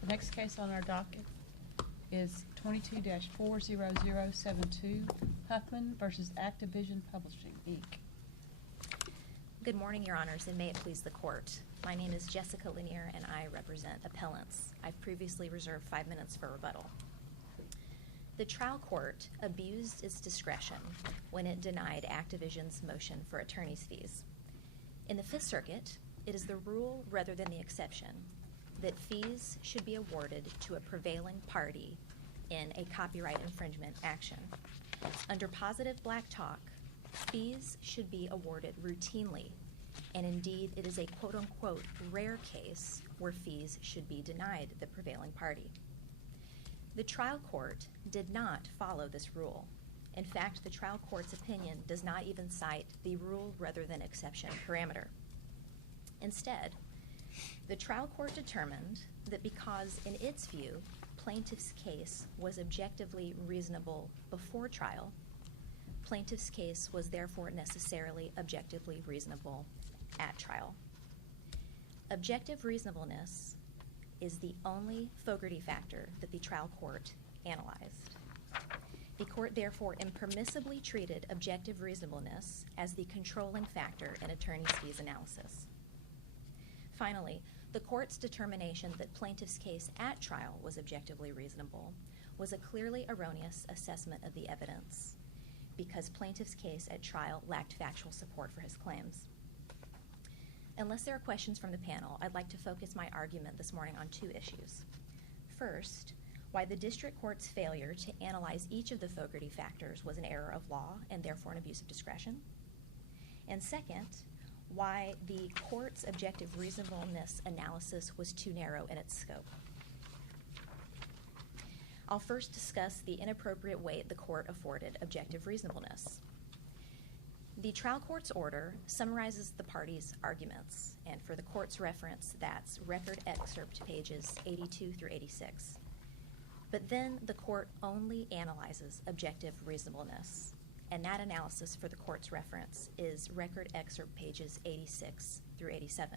The next case on our docket is 22-40072, Huffman versus Activision Publishing, Inc. Good morning, Your Honors, and may it please the Court. My name is Jessica Lanier, and I represent appellants. I've previously reserved 5 minutes for rebuttal. The trial court abused its discretion when it denied Activision's motion for attorney's fees. In the Fifth Circuit, it is the rule rather than the exception that fees should be awarded to a prevailing party in a copyright infringement action. Under positive black talk, fees should be awarded routinely, and indeed it is a quote-unquote rare case where fees should be denied the prevailing party. The trial court did not follow this rule. In fact, the trial court's opinion does not even cite the rule rather than exception parameter. Instead, the trial court determined that because, in its view, plaintiff's case was objectively reasonable before trial, plaintiff's case was therefore necessarily objectively reasonable at trial. Objective reasonableness is the only Fogarty factor that the trial court analyzed. The court therefore impermissibly treated objective reasonableness as the controlling factor in attorney's fees analysis. Finally, the court's determination that plaintiff's case at trial was objectively reasonable was a clearly erroneous assessment of the evidence because plaintiff's case at trial lacked factual support for his claims. Unless there are questions from the panel, I'd like to focus my argument this morning on two issues. First, why the district court's failure to analyze each of the Fogarty factors was an error of law and therefore an abuse of discretion. And second, why the court's objective reasonableness analysis was too narrow in its scope. I'll first discuss the inappropriate weight the court afforded objective reasonableness. The trial court's order summarizes the parties' arguments, and for the court's reference, that's record excerpt pages 82 through 86. But then the court only analyzes objective reasonableness, and that analysis for the court's reference is record excerpt pages 86 through 87.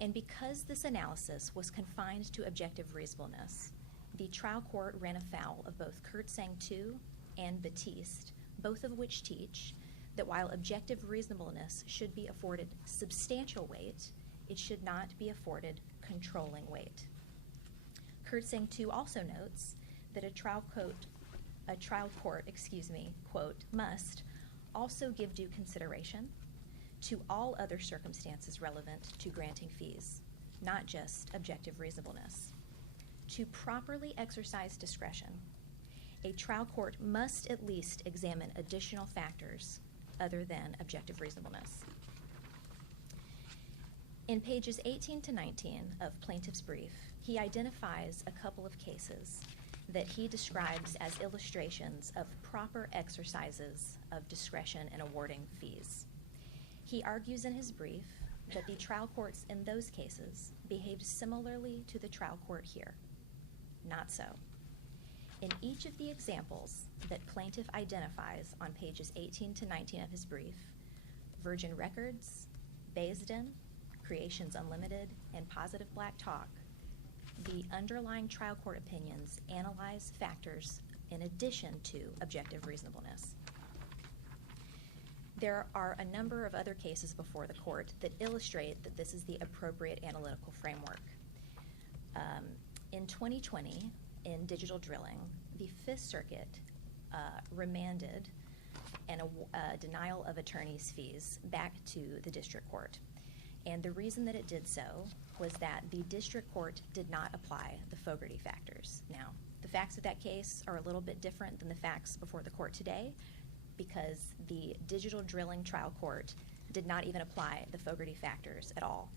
And because this analysis was confined to objective reasonableness, the trial court ran afoul of both Kurtzsang II and Batiste, both of which teach that while objective reasonableness should be afforded substantial weight, it should not be afforded controlling weight. Kurtzsang II also notes that a trial court, quote, must also give due consideration to all other circumstances relevant to granting fees, not just objective reasonableness. To properly exercise discretion, a trial court must at least examine additional factors other than objective reasonableness. In pages 18 to 19 of plaintiff's brief, he identifies a couple of cases that he describes as illustrations of proper exercises of discretion in awarding fees. He argues in his brief that the trial courts in those cases behaved similarly to the trial court here. Not so. In each of the examples that plaintiff identifies on pages 18 to 19 of his brief, Virgin Records, Baisden, Creations Unlimited, and Positive Black Talk, the underlying trial court opinions analyze factors in addition to objective reasonableness. There are a number of other cases before the court that illustrate that this is the appropriate analytical framework. In 2020, in digital drilling, the Fifth Circuit remanded a denial of attorney's fees back to the district court. And the reason that it did so was that the district court did not apply the Fogarty factors. Now, the facts of that case are a little bit different than the facts before the court today because the digital drilling trial court did not even apply the Fogarty factors at all.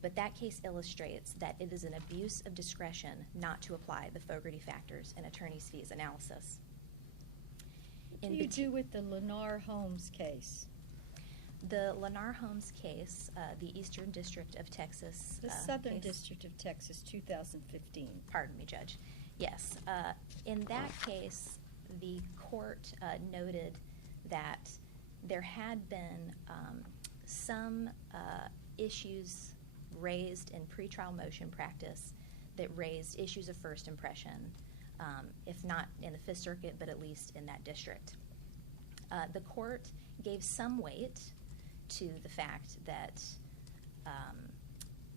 But that case illustrates that it is an abuse of discretion not to apply the Fogarty factors in attorney's fees analysis. What do you do with the Lanier Holmes case? The Lanier Holmes case, the Eastern District of Texas The Southern case, District of Texas, 2015. Pardon me, Judge. Yes. In that case, the court noted that there had been some issues raised in pretrial motion practice that raised issues of first impression, if not in the Fifth Circuit, but at least in that district. The court gave some weight to the fact that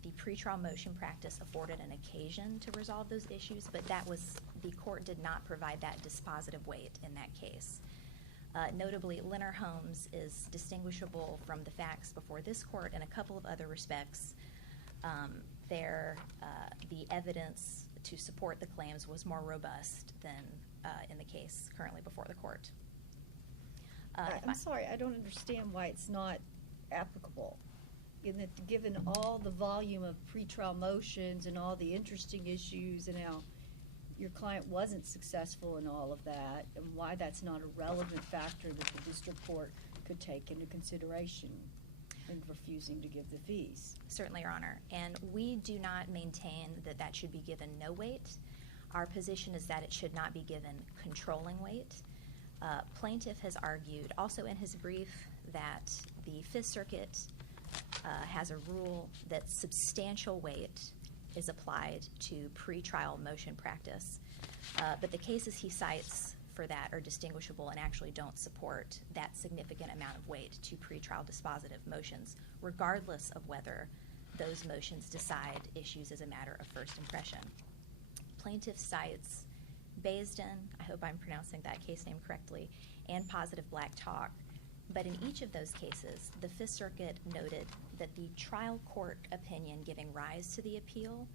the pretrial motion practice afforded an occasion to resolve those issues, but the court did not provide that dispositive weight in that case. Notably, Lanier Homes is distinguishable from the facts before this court in a couple of other respects. The evidence to support the claims was more robust than in the case currently before the court. I'm sorry, I don't understand why it's not applicable. In that, given all the volume of pretrial motions and all the interesting issues and how your client wasn't successful in all of that, and why that's not a relevant factor that the district court could take into consideration in refusing to give the fees. Certainly, Your Honor. And we do not maintain that that should be given no weight. Our position is that it should not be given controlling weight. Plaintiff has argued, also in his brief, that the Fifth Circuit has a rule that substantial weight is applied to pretrial motion practice. But the cases he cites for that are distinguishable and actually don't support that significant amount of weight to pretrial dispositive motions, regardless of whether those motions decide issues as a matter of first impression. Plaintiff cites Baisden, I hope I'm pronouncing that case name correctly, and Positive Black Talk. But in each of those cases, the Fifth Circuit noted that the trial court opinion giving rise to the appeal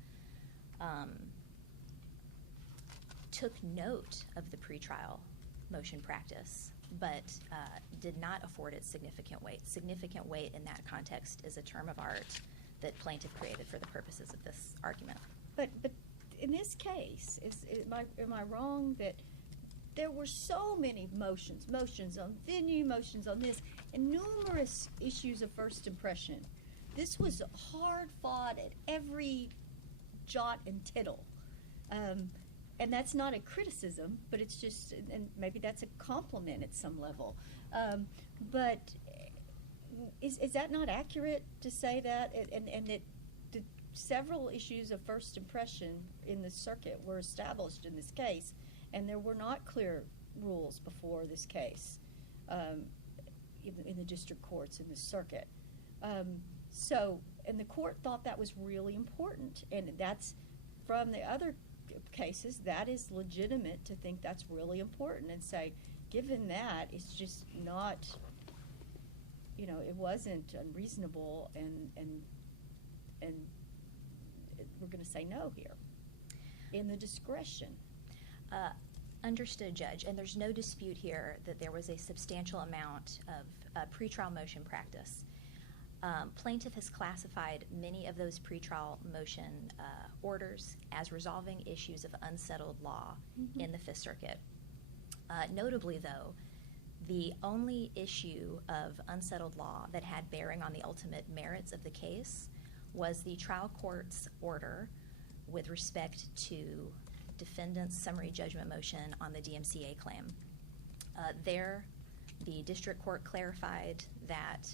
took note of the pretrial motion practice, but did not afford it significant weight. Significant weight in that context is a term of art that plaintiff created for the purposes of this argument. But in this case, am I wrong that there were so many motions on venue, motions on this, and numerous issues of first impression? This was hard fought at every jot and tittle. And that's not a criticism, but it's just, and maybe that's a compliment at some level. But is that not accurate to say that? And that the several issues of first impression in the circuit were established in this case, and there were not clear rules before this case in the district courts in the circuit. And the court thought that was really important, and that's from the other cases, that is legitimate to think that's really important and say, given that, it's just not, it wasn't unreasonable, and we're going to say no here in the discretion. Understood, Judge, and there's no dispute here that there was a substantial amount of pretrial motion practice. Plaintiff has classified many of those pretrial motion orders as resolving issues of unsettled law in the Fifth Circuit. Notably, though, the only issue of unsettled law that had bearing on the ultimate merits of the case was the trial court's order with respect to defendant's summary judgment motion on the DMCA claim. There, the district court clarified that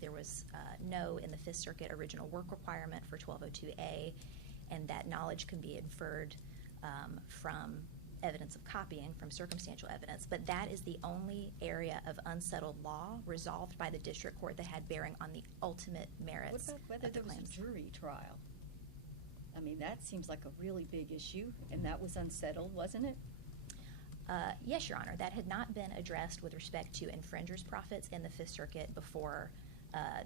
there was no in the Fifth Circuit original work requirement for 1202A, and that knowledge can be inferred from evidence of copying, from circumstantial evidence. But that is the only area of unsettled law resolved by the district court that had bearing on the ultimate merits of the claims. What about whether there was a jury trial? I mean, that seems like a really big issue, and that was unsettled, wasn't it? Yes, Your Honor. That had not been addressed with respect to infringers' profits in the Fifth Circuit before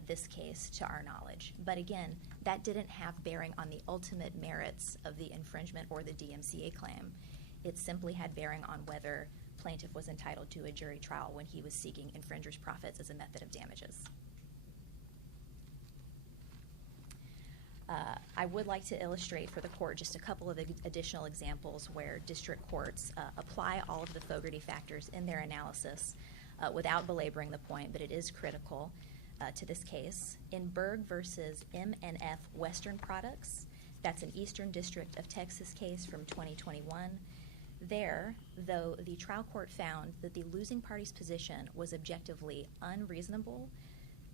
this case, to our knowledge. But again, that didn't have bearing on the ultimate merits of the infringement or the DMCA claim. It simply had bearing on whether plaintiff was entitled to a jury trial when he was seeking infringers' profits as a method of damages. I would like to illustrate for the court just a couple of additional examples where district courts apply all of the Fogarty factors in their analysis without belaboring the point, but it is critical to this case. In Berg versus M&F Western Products, that's an Eastern District of Texas case from 2021. There, though the trial court found that the losing party's position was objectively unreasonable,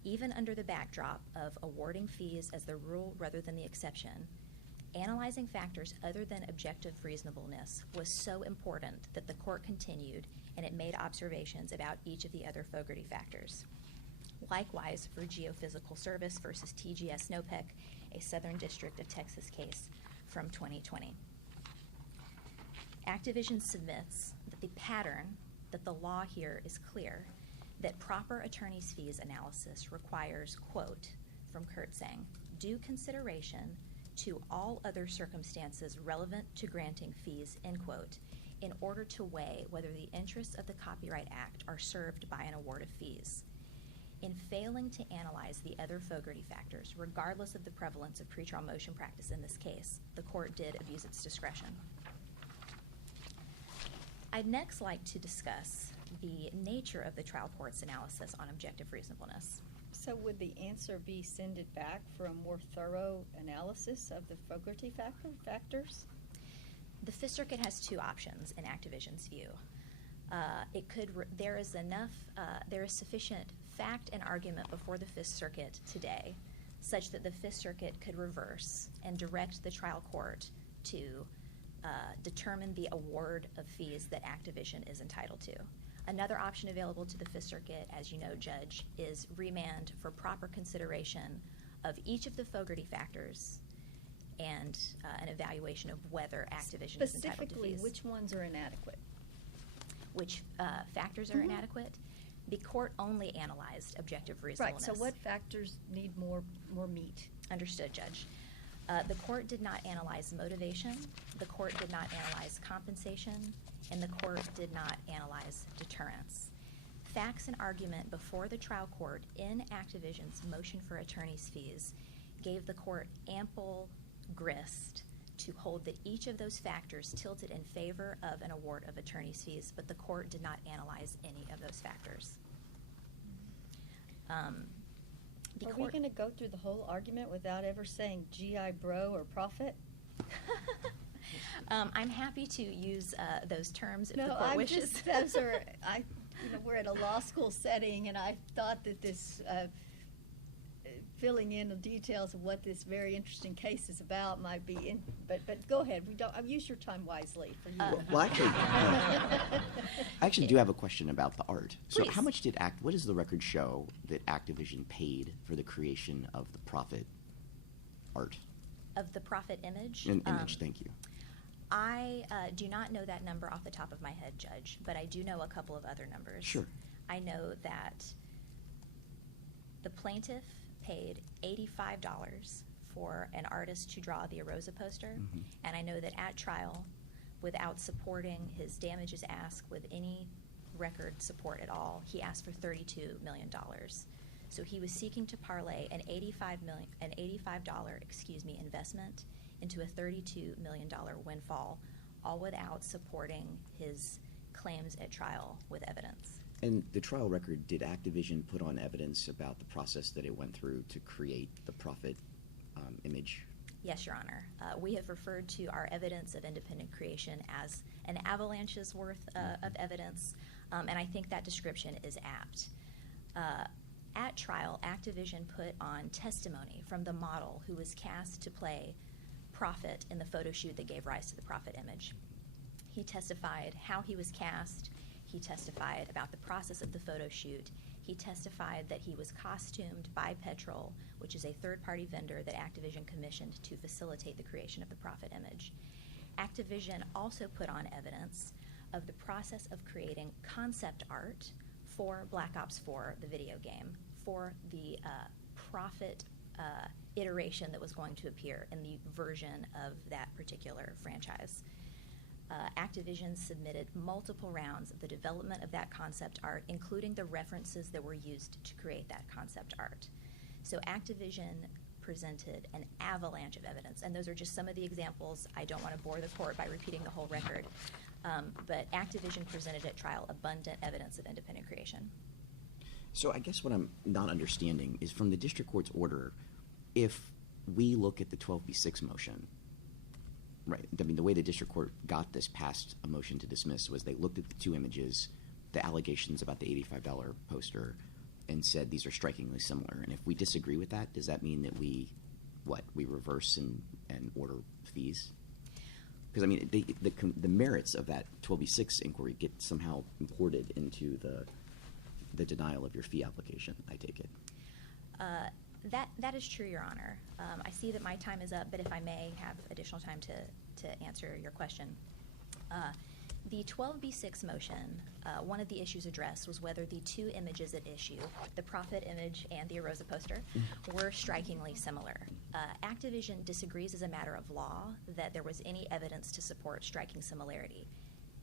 even under the backdrop of awarding fees as the rule rather than the exception, Analyzing factors other than objective reasonableness was so important that the court continued and it made observations about each of the other Fogarty factors. Likewise, for geophysical service versus TGS NOPEC, a Southern District of Texas case from 2020. Activision submits that the pattern, that the law here is clear, that proper attorney's fees analysis requires, quote, from Kurtzang, due consideration to all other circumstances relevant to granting fees, end quote, in order to weigh whether the interests of the Copyright Act are served by an award of fees. In failing to analyze the other Fogarty factors, regardless of the prevalence of pretrial motion practice in this case, the court did abuse its discretion. I'd next like to discuss the nature of the trial court's analysis on objective reasonableness. So would the answer be send it back for a more thorough analysis of the Fogarty factors? The Fifth Circuit has two options in Activision's view. There is sufficient fact and argument before the Fifth Circuit today such that the Fifth Circuit could reverse and direct the trial court to determine the award of fees that Activision is entitled to. Another option available to the Fifth Circuit, as you know, Judge, is remand for proper consideration of each of the Fogarty factors and an evaluation of whether Activision is entitled to fees. Specifically, which ones are inadequate? Which factors are inadequate? The court only analyzed objective reasonableness. Right, so what factors need more meat? Understood, Judge. The court did not analyze motivation, the court did not analyze compensation, and the court did not analyze deterrence. Facts and argument before the trial court in Activision's motion for attorney's fees gave the court ample grist to hold that each of those factors tilted in favor of an award of attorney's fees, but the court did not analyze any of those factors. Are we going to go through the whole argument without ever saying GI bro or profit? I'm happy to use those terms if the court wishes. We're at a law school setting, and I thought that this filling in the details of what this very interesting case is about might be but go ahead. I've used your time wisely for you. Well, actually, I actually do have a question about the art. So Please. how much what does the record show that Activision paid for the creation of the Prophet art? Of the profit image? Image, thank you. I do not know that number off the top of my head, Judge, but I do know a couple of other numbers. Sure. I know that the plaintiff paid $85 for an artist to draw the Arosa poster, and I know that at trial, without supporting his damages ask with any record support at all, he asked for $32 million. So he was seeking to parlay an $85 investment into a $32 million windfall, all without supporting his claims at trial with evidence. And the trial record, did Activision put on evidence about the process that it went through to create the Prophet image? Yes, Your Honor. We have referred to our evidence of independent creation as an avalanche's worth of evidence, and I think that description is apt. At trial, Activision put on testimony from the model who was cast to play Prophet in the photo shoot that gave rise to the Prophet image. He testified how he was cast. He testified about the process of the photo shoot. He testified that he was costumed by Petrol, which is a third-party vendor that Activision commissioned to facilitate the creation of the Prophet image. Activision also put on evidence of the process of creating concept art for Black Ops 4, the video game, for the Prophet iteration that was going to appear in the version of that particular franchise. Activision submitted multiple rounds of the development of that concept art, including the references that were used to create that concept art. So Activision presented an avalanche of evidence, and those are just some of the examples. I don't want to bore the court by repeating the whole record, but Activision presented at trial abundant evidence of independent creation. So I guess what I'm not understanding is from the district court's order, if we look at the 12b6 motion, right, I mean, the way the district court got this past a motion to dismiss was they looked at the two images, the allegations about the $85 poster, and said these are strikingly similar. And if we disagree with that, does that mean that we reverse and and order fees? Because, I mean, the merits of that 12b6 inquiry get somehow imported into the denial of your fee application, I take it. That is true, Your Honor. I see that my time is up, but if I may have additional time to answer your question. The 12b6 motion, one of the issues addressed was whether the two images at issue, the profit image and the Erosa poster, were strikingly similar. Activision disagrees as a matter of law that there was any evidence to support striking similarity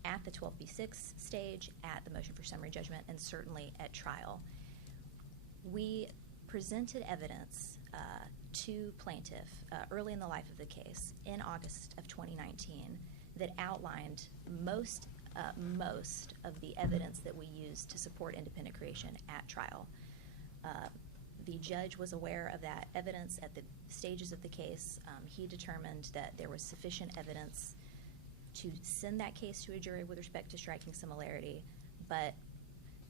at the 12b6 stage, at the motion for summary judgment, and certainly at trial. We presented evidence to plaintiff early in the life of the case in August of 2019 that outlined most of the evidence that we used to support independent creation at trial. The judge was aware of that evidence at the stages of the case. He determined that there was sufficient evidence to send that case to a jury with respect to striking similarity, but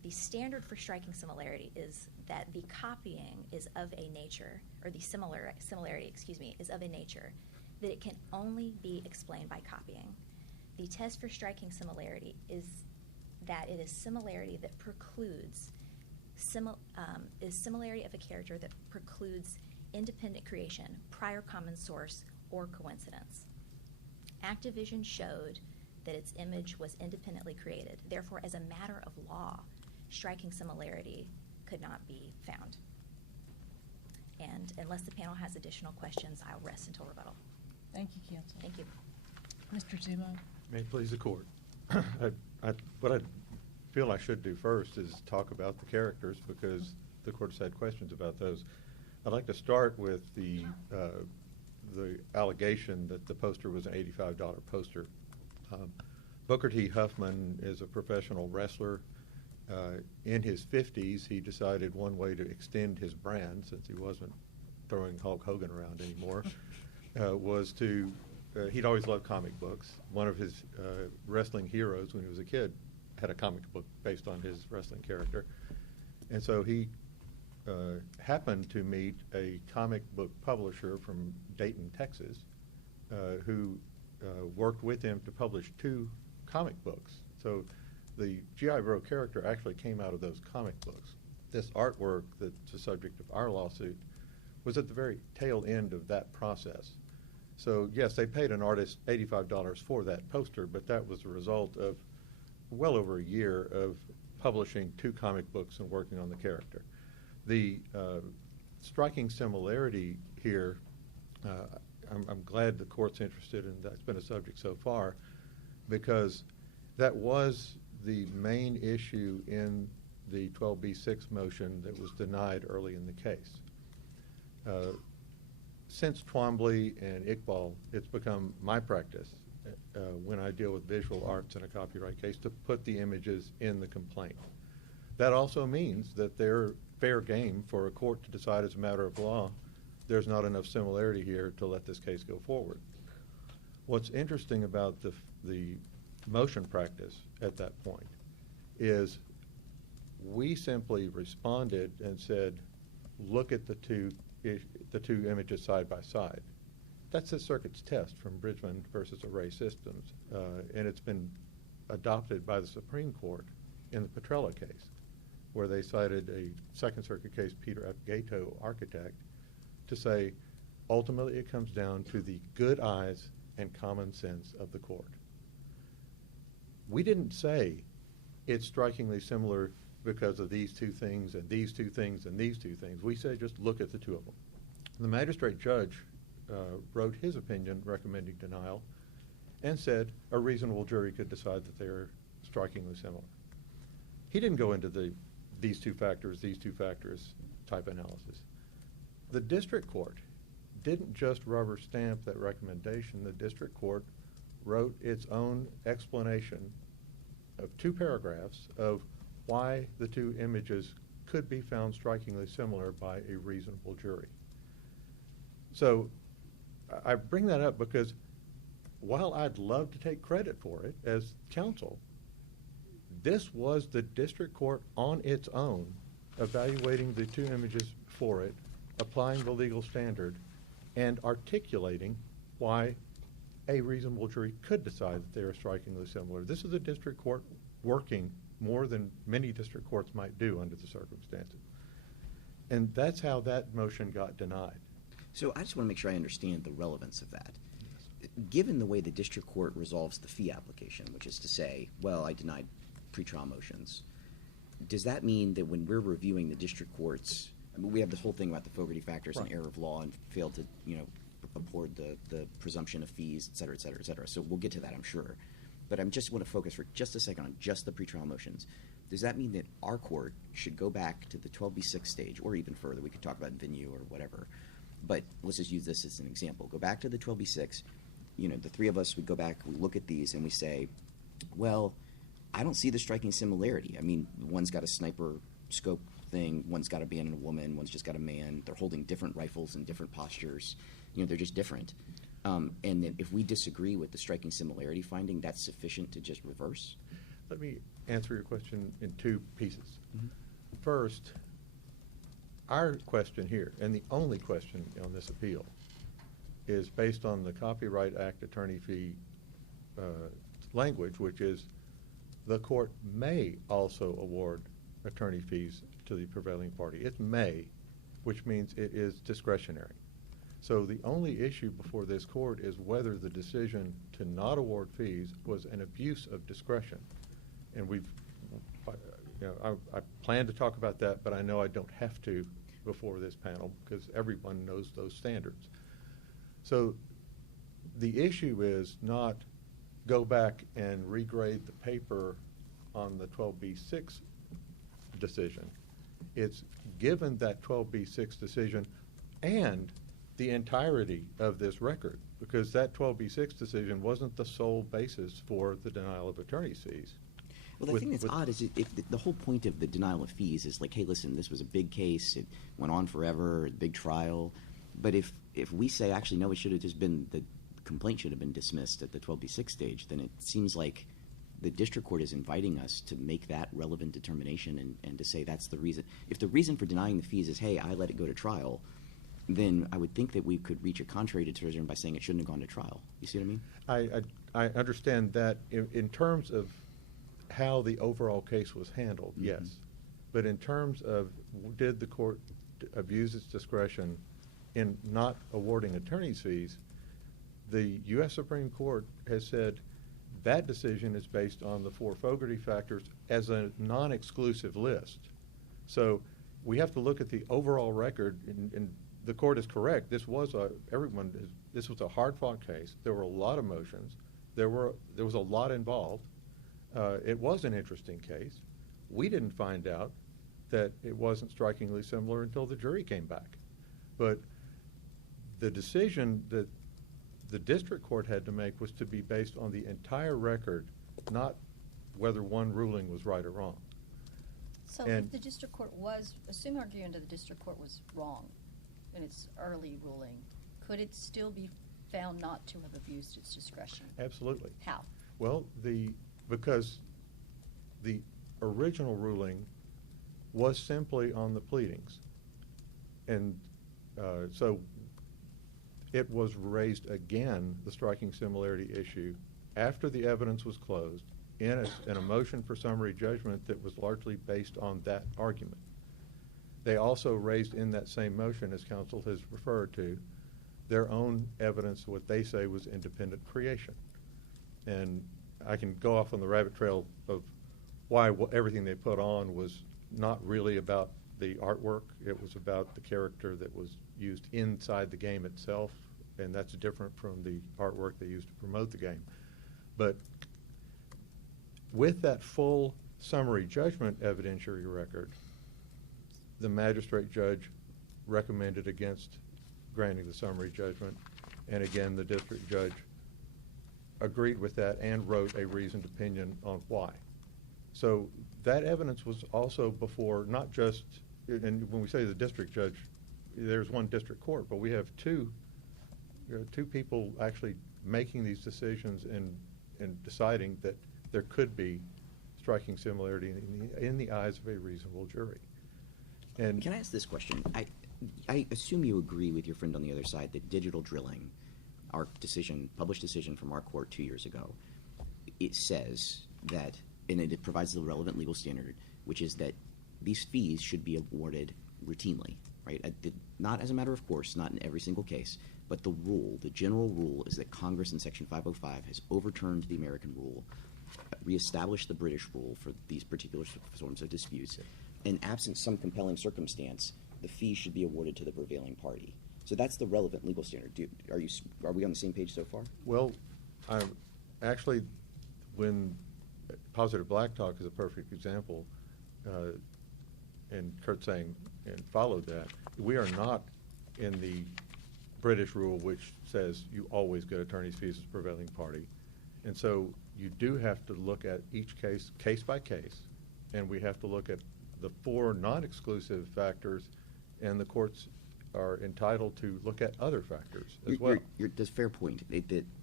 the standard for striking similarity is that the copying is of a nature, or the similarity, is of a nature that it can only be explained by copying. The test for striking similarity is that it is similarity that precludes similarity of a character that precludes independent creation, prior common source, or coincidence. Activision showed that its image was independently created. Therefore, as a matter of law, striking similarity could not be found. And unless the panel has additional questions, I'll rest until rebuttal. Thank you, counsel. Thank you. Mr. Zummo. May it please the court. What I feel I should do first is talk about the characters, because the court has had questions about those. I'd like to start with the allegation that the poster was an $85 poster. Booker T. Huffman is a professional wrestler. In his 50s, he decided one way to extend his brand, since he wasn't throwing Hulk Hogan around anymore, was to, he'd always loved comic books. One of his wrestling heroes when he was a kid had a comic book based on his wrestling character. And so he happened to meet a comic book publisher from Dayton, Texas, who worked with him to publish 2 comic books. So the G.I. Joe character actually came out of those comic books. This artwork that's the subject of our lawsuit was at the very tail end of that process. So yes, they paid an artist $85 for that poster, but that was a result of well over a year of publishing 2 comic books and working on the character. The striking similarity here, I'm glad the court's interested, and that's been a subject so far, because that was the main issue in the 12b6 motion that was denied early in the case. Since Twombly and Iqbal, it's become my practice when I deal with visual arts in a copyright case to put the images in the complaint. That also means that they're fair game for a court to decide as a matter of law there's not enough similarity here to let this case go forward. What's interesting about the motion practice at that point is we simply responded and said, look at the two images side by side. That's the circuit's test from Richman versus Array Systems, and it's been adopted by the Supreme Court in the Petrella case, where they cited a Second Circuit case, Peter F. Gato, architect, to say ultimately it comes down to the good eyes and common sense of the court. We didn't say it's strikingly similar because of these 2 things and these 2 things and these 2 things. We said just look at the 2 of them. The magistrate judge wrote his opinion recommending denial and said a reasonable jury could decide that they are strikingly similar. He didn't go into these two factors type analysis. The district court didn't just rubber stamp that recommendation. The district court wrote its own explanation of 2 paragraphs of why the 2 images could be found strikingly similar by a reasonable jury. So I bring that up because while I'd love to take credit for it as counsel, this was the district court on its own evaluating the 2 images for it, applying the legal standard, and articulating why a reasonable jury could decide that they are strikingly similar. This is a district court working more than many district courts might do under the circumstances. And that's how that motion got denied. So I just want to make sure I understand the relevance of that. Given the way the district court resolves the fee application, which is to say, well, I denied pretrial motions, does that mean that when we're reviewing the district courts, I mean, we have this whole thing about the Fogarty factors and Right. error of law and failed to, uphold the presumption of fees, et cetera, et cetera, et cetera. So we'll get to that, I'm sure. But I just want to focus for just a second on just the pretrial motions. Does that mean that our court should go back to the 12B6 stage, or even further? We could talk about venue or whatever. But let's just use this as an example. Go back to the 12B6. The three of us would go back, we look at these, and we say, well, I don't see the striking similarity. I mean, one's got a sniper scope thing, one's got a man and a woman, one's just got a man. They're holding different rifles in different postures. They're just different. And then if we disagree with the striking similarity finding, that's sufficient to just reverse? Let me answer your question in two pieces. Mm-hmm. First, our question here, and the only question on this appeal, is based on the Copyright Act attorney fee language, which is the court may also award attorney fees to the prevailing party. It may, which means it is discretionary. So the only issue before this court is whether the decision to not award fees was an abuse of discretion. And I plan to talk about that, but I know I don't have to before this panel because everyone knows those standards. So the issue is not go back and regrade the paper on the 12B6 decision. It's given that 12B6 decision and the entirety of this record, because that 12B6 decision wasn't the sole basis for the denial of attorney's fees. Well, the thing that's odd is if the whole point of the denial of fees is like, hey, listen, this was a big case, it went on forever, a big trial. But if we say, actually, no, it should have just been, the complaint should have been dismissed at the 12B6 stage, then it seems like the district court is inviting us to make that relevant determination and to say that's the reason. If the reason for denying the fees is, hey, I let it go to trial, then I would think that we could reach a contrary decision by saying it shouldn't have gone to trial. You see what I mean? I understand that in terms of how the overall case was handled, Mm-hmm. yes. But in terms of did the court abuse its discretion in not awarding attorney's fees, the U.S. Supreme Court has said that decision is based on the four Fogarty factors as a non-exclusive list. So we have to look at the overall record, and the court is correct. This was a hard-fought case. There were a lot of motions. There was a lot involved. It was an interesting case. We didn't find out that it wasn't strikingly similar until the jury came back. But the decision that the district court had to make was to be based on the entire record, not whether one ruling was right or wrong. So And- if the district court was, assume argument of the district court was wrong in its early ruling, could it still be found not to have abused its discretion? Absolutely. How? Well, because the original ruling was simply on the pleadings. And so it was raised again, the striking similarity issue, after the evidence was closed, in a motion for summary judgment that was largely based on that argument. They also raised in that same motion, as counsel has referred to, their own evidence, what they say was independent creation. And I can go off on the rabbit trail of why everything they put on was not really about the artwork. It was about the character that was used inside the game itself, and that's different from the artwork they used to promote the game. But with that full summary judgment evidentiary record, the magistrate judge recommended against granting the summary judgment, and again, the district judge agreed with that and wrote a reasoned opinion on why. So that evidence was also before, not just, and when we say the district judge, there's one district court, but we have two people actually making these decisions and deciding that there could be striking similarity in the eyes of a reasonable jury. And Can I ask this question? I assume you agree with your friend on the other side that digital drilling our decision, published decision from our court 2 years ago, it says that, and it provides the relevant legal standard, which is that these fees should be awarded routinely, right? Not as a matter of course, not in every single case, but the rule, the general rule, is that Congress in Section 505 has overturned the American rule, reestablished the British rule for these particular forms of disputes, and absent some compelling circumstance, the fee should be awarded to the prevailing party. So that's the relevant legal standard. Are we on the same page so far? Well, actually, when positive black talk is a perfect example, and Kurt saying and followed that, we are not in the British rule which says you always get attorney's fees as prevailing party. And so you do have to look at each case by case, and we have to look at the 4 non-exclusive factors, and the courts are entitled to look at other factors as well. That's a fair point.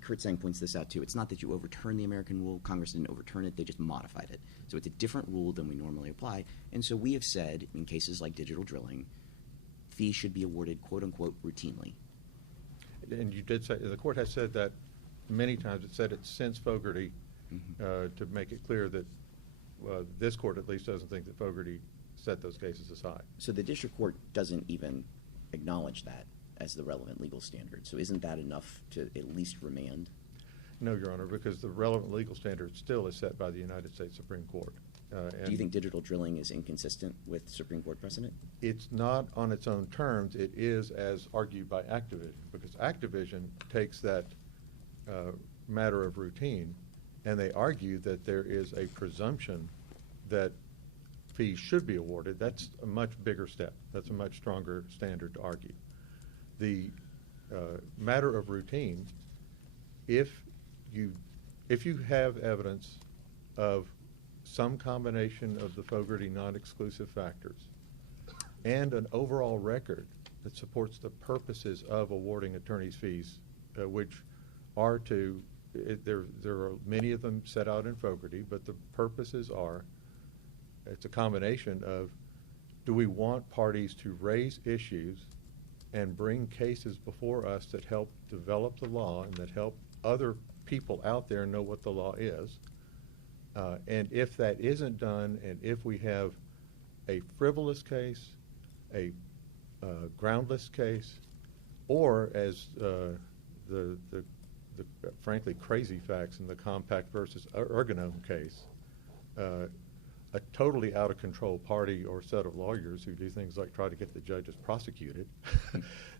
Kurt Sang points this out too. It's not that you overturn the American rule. Congress didn't overturn it. They just modified it. So it's a different rule than we normally apply. And so we have said in cases like digital drilling, fees should be awarded quote unquote routinely. And you did say, the court has said that many times. It said it since Fogarty to make it clear that this court at least doesn't think that Fogarty set those cases aside. So the district court doesn't even acknowledge that as the relevant legal standard. So isn't that enough to at least remand? No, Your Honor, because the relevant legal standard still is set by the United States Supreme Court. Do you think digital drilling is inconsistent with Supreme Court precedent? It's not on its own terms. It is as argued by Activision, because Activision takes that matter of routine, and they argue that there is a presumption that fees should be awarded. That's a much bigger step. That's a much stronger standard to argue. The matter of routine, if you have evidence of some combination of the Fogarty non-exclusive factors and an overall record that supports the purposes of awarding attorney's fees, which are there are many of them set out in Fogarty, but the purposes are, it's a combination of, do we want parties to raise issues and bring cases before us that help develop the law and that help other people out there know what the law is? And if that isn't done, and if we have a frivolous case, a groundless case, or as the frankly crazy facts in the Compact versus Ergonom case, a totally out of control party or set of lawyers who do things like try to get the judges prosecuted,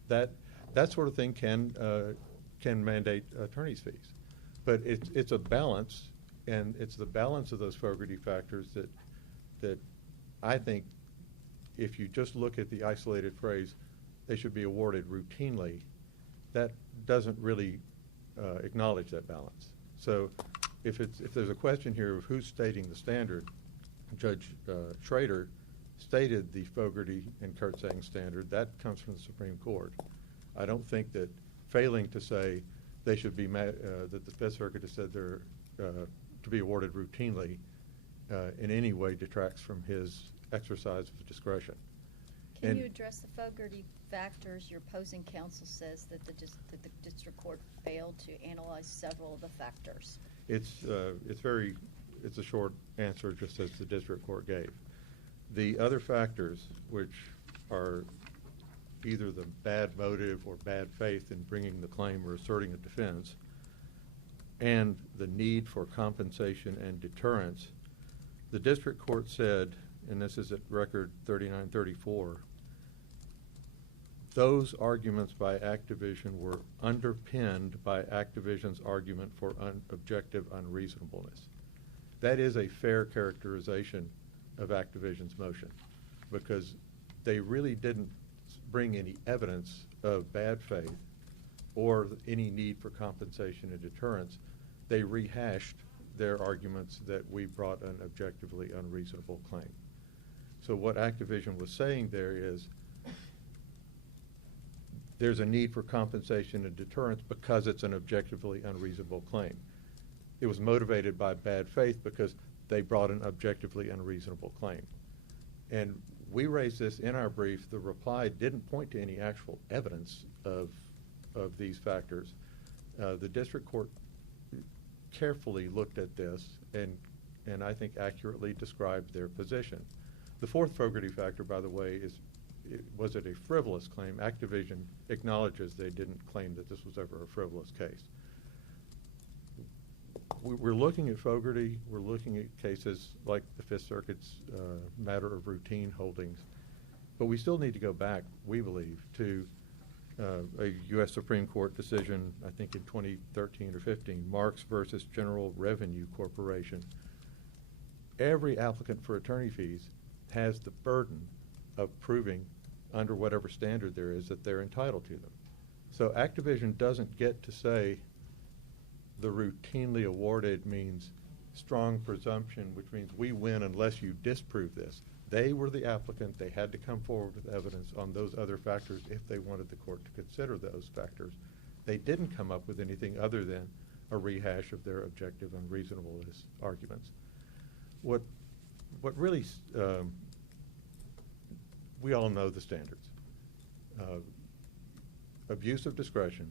that sort of thing can mandate attorney's fees. But it's a balance, and it's the balance of those Fogarty factors that I think, if you just look at the isolated phrase, they should be awarded routinely, that doesn't really acknowledge that balance. So if there's a question here of who's stating the standard, Judge Schrader stated the Fogarty and Kurtzang standard. That comes from the Supreme Court. I don't think that failing to say they should be that the Fifth Circuit has said they're to be awarded routinely in any way detracts from his exercise of discretion. Can you address the Fogarty factors? Your opposing counsel says that the district court failed to analyze several of the factors. It's a short answer, just as the district court gave. The other factors, which are either the bad motive or bad faith in bringing the claim or asserting a defense, and the need for compensation and deterrence, the district court said, and this is at record 3934, those arguments by Activision were underpinned by Activision's argument for objective unreasonableness. That is a fair characterization of Activision's motion, because they really didn't bring any evidence of bad faith or any need for compensation and deterrence. They rehashed their arguments that we brought an objectively unreasonable claim. So what Activision was saying there is there's a need for compensation and deterrence because it's an objectively unreasonable claim. It was motivated by bad faith because they brought an objectively unreasonable claim. And we raised this in our brief. The reply didn't point to any actual evidence of these factors. The district court carefully looked at this and I think accurately described their position. The fourth Fogarty factor, by the way, was it a frivolous claim? Activision acknowledges they didn't claim that this was ever a frivolous case. We're looking at Fogarty. We're looking at cases like the Fifth Circuit's matter of routine holdings. But we still need to go back, we believe, to a U.S. Supreme Court decision, I think in 2013 or 15, Marks versus General Revenue Corporation. Every applicant for attorney fees has the burden of proving, under whatever standard there is, that they're entitled to them. So Activision doesn't get to say the routinely awarded means strong presumption, which means we win unless you disprove this. They were the applicant. They had to come forward with evidence on those other factors if they wanted the court to consider those factors. They didn't come up with anything other than a rehash of their objective unreasonableness arguments. What really, we all know the standards. Abuse of discretion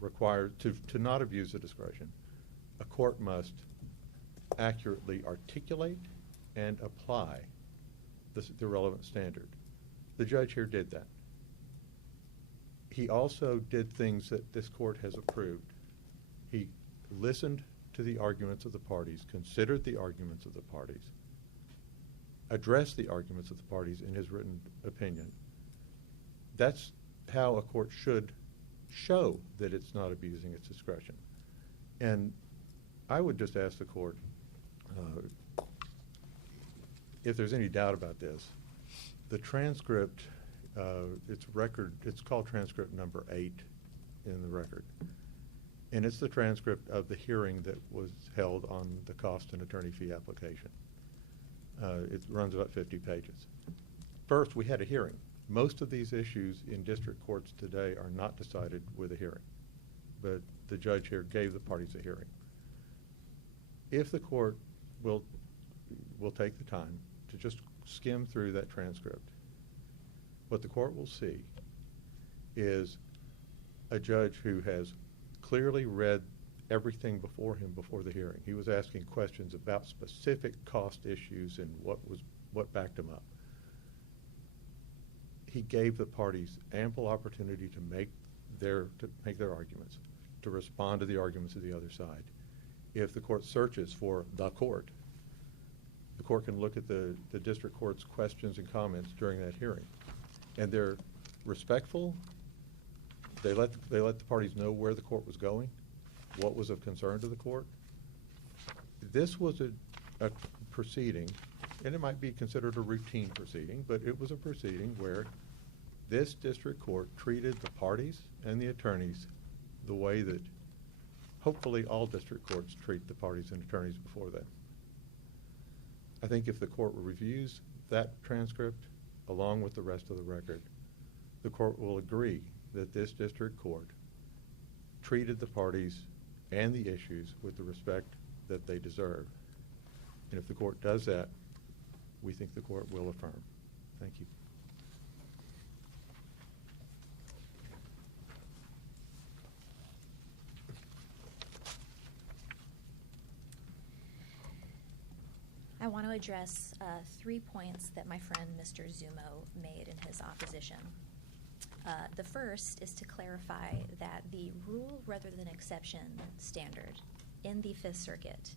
required, to not abuse of discretion, a court must accurately articulate and apply the relevant standard. The judge here did that. He also did things that this court has approved. He listened to the arguments of the parties, considered the arguments of the parties, addressed the arguments of the parties in his written opinion. That's how a court should show that it's not abusing its discretion. And I would just ask the court, if there's any doubt about this, the transcript, it's called transcript number 8 in the record. And it's the transcript of the hearing that was held on the cost and attorney fee application. It runs about 50 pages. First, we had a hearing. Most of these issues in district courts today are not decided with a hearing, but the judge here gave the parties a hearing. If the court will take the time to just skim through that transcript, what the court will see is a judge who has clearly read everything before him before the hearing. He was asking questions about specific cost issues and what backed him up. He gave the parties ample opportunity to make their arguments, to respond to the arguments of the other side. If the court searches for the court can look at the district court's questions and comments during that hearing. And they're respectful. They let the parties know where the court was going, what was of concern to the court. This was a proceeding, and it might be considered a routine proceeding, but it was a proceeding where this district court treated the parties and the attorneys the way that hopefully all district courts treat the parties and attorneys before them. I think if the court reviews that transcript along with the rest of the record, the court will agree that this district court treated the parties and the issues with the respect that they deserve. And if the court does that, we think the court will affirm. Thank you. I want to address 3 points that my friend Mr. Zummo made in his opposition. The first is to clarify that the rule rather than exception standard in the Fifth Circuit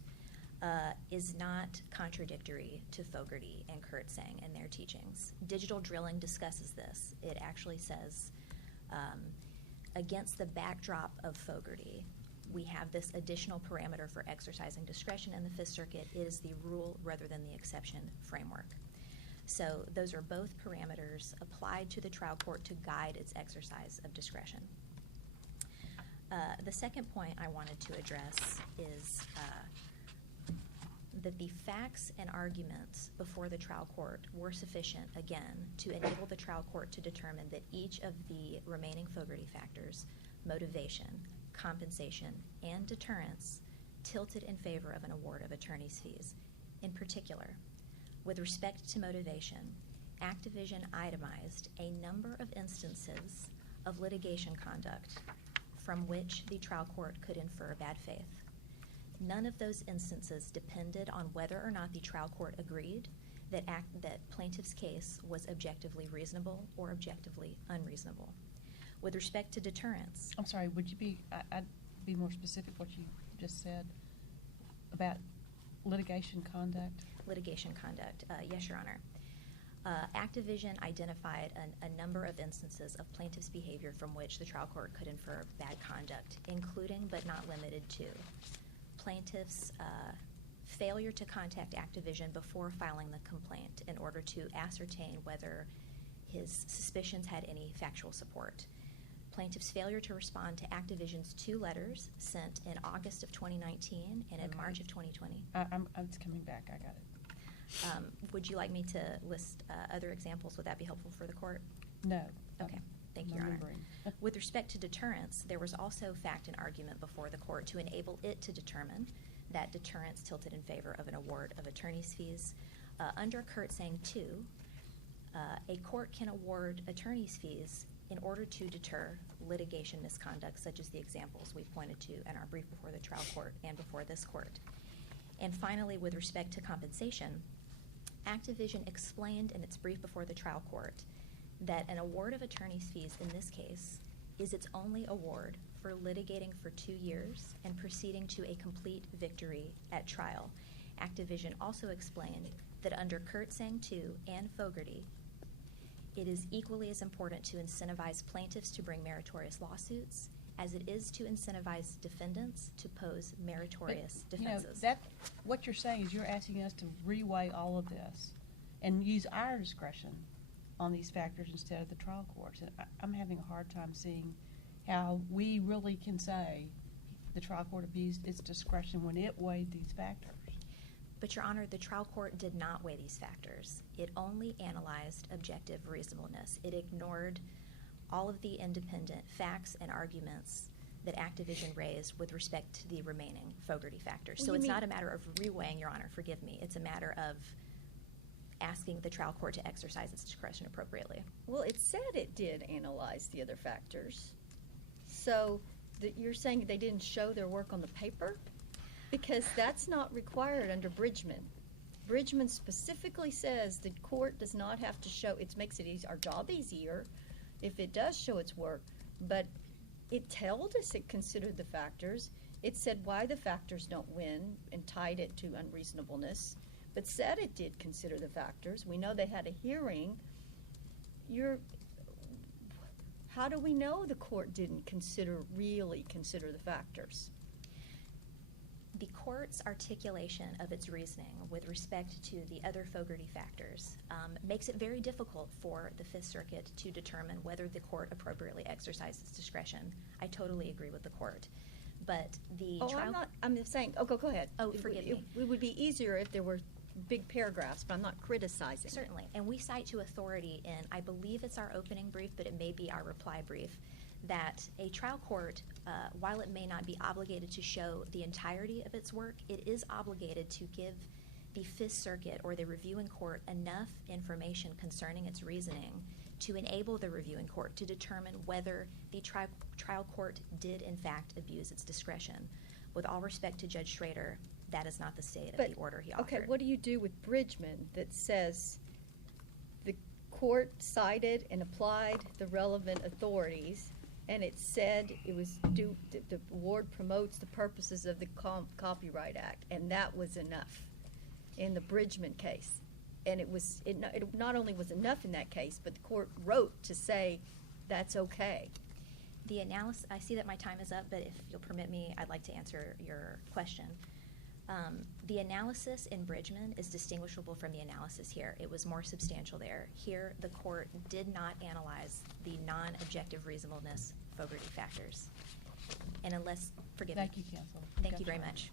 is not contradictory to Fogarty and Kurtzing and their teachings. Digital drilling discusses this. It actually says, against the backdrop of Fogarty, we have this additional parameter for exercising discretion in the Fifth Circuit. It is the rule rather than the exception framework. So those are both parameters applied to the trial court to guide its exercise of discretion. The second point I wanted to address is that the facts and arguments before the trial court were sufficient, again, to enable the trial court to determine that each of the remaining Fogarty factors, motivation, compensation, and deterrence, tilted in favor of an award of attorney's fees. In particular, with respect to motivation, Activision itemized a number of instances of litigation conduct from which the trial court could infer bad faith. None of those instances depended on whether or not the trial court agreed that plaintiff's case was objectively reasonable or objectively unreasonable. With respect to deterrence, I'm sorry, would you be, I'd be more specific what you just said about litigation conduct? Yes, Your Honor. Activision identified a number of instances of plaintiff's behavior from which the trial court could infer bad conduct, including but not limited to plaintiff's failure to contact Activision before filing the complaint in order to ascertain whether his suspicions had any factual support. Plaintiff's failure to respond to Activision's 2 letters sent in August of 2019 and in Okay. March of 2020. It's coming back, I got it. Would you like me to list other examples? Would that be helpful for the court? No. Okay, thank you, I'm Your Honor. remembering. With respect to deterrence, there was also fact and argument before the court to enable it to determine that deterrence tilted in favor of an award of attorney's fees. Under Kurtzang 2, a court can award attorney's fees in order to deter litigation misconduct, such as the examples we pointed to in our brief before the trial court and before this court. And finally, with respect to compensation, Activision explained in its brief before the trial court that an award of attorney's fees in this case is its only award for litigating for 2 years and proceeding to a complete victory at trial. Activision also explained that under Kurtzang 2 and Fogarty, it is equally as important to incentivize plaintiffs to bring meritorious lawsuits as it is to incentivize defendants to pose meritorious But, defenses. what you're saying is you're asking us to reweigh all of this and use our discretion on these factors instead of the trial courts. And I'm having a hard time seeing how we really can say the trial court abused its discretion when it weighed these factors. But, Your Honor, the trial court did not weigh these factors. It only analyzed objective reasonableness. It ignored all of the independent facts and arguments that Activision raised with respect to the remaining Fogarty factors. Well, So you it's mean- not a matter of reweighing, Your Honor, forgive me. It's a matter of asking the trial court to exercise its discretion appropriately. Well, it said it did analyze the other factors. So you're saying they didn't show their work on the paper? Because that's not required under Bridgman. Bridgman specifically says the court does not have to show, it makes our job easier if it does show its work, but it told us it considered the factors. It said why the factors don't win and tied it to unreasonableness, but said it did consider the factors. We know they had a hearing. How do we know the court didn't really consider the factors? The court's articulation of its reasoning with respect to the other Fogarty factors makes it very difficult for the Fifth Circuit to determine whether the court appropriately exercised its discretion. I totally agree with the court. But the trial... I'm just saying, go ahead. Oh, forgive me. It would be easier if there were big paragraphs, but I'm not criticizing. Certainly. And we cite to authority in, I believe it's our opening brief, but it may be our reply brief, that a trial court, while it may not be obligated to show the entirety of its work, it is obligated to give the Fifth Circuit or the reviewing court enough information concerning its reasoning to enable the reviewing court to determine whether the trial court did in fact abuse its discretion. With all respect to Judge Schrader, that is not the state of the order he offered. Okay, what do you do with Bridgman that says the court cited and applied the relevant authorities, and it said the award promotes the purposes of the Copyright Act, and that was enough in the Bridgman case? And it not only was enough in that case, but the court wrote to say that's okay. The analysis, I see that my time is up, but if you'll permit me, I'd like to answer your question. The analysis in Bridgman is distinguishable from the analysis here. It was more substantial there. Here, the court did not analyze the non-objective reasonableness Fogarty factors. And unless, forgive me. Thank you, counsel. Thank you very much.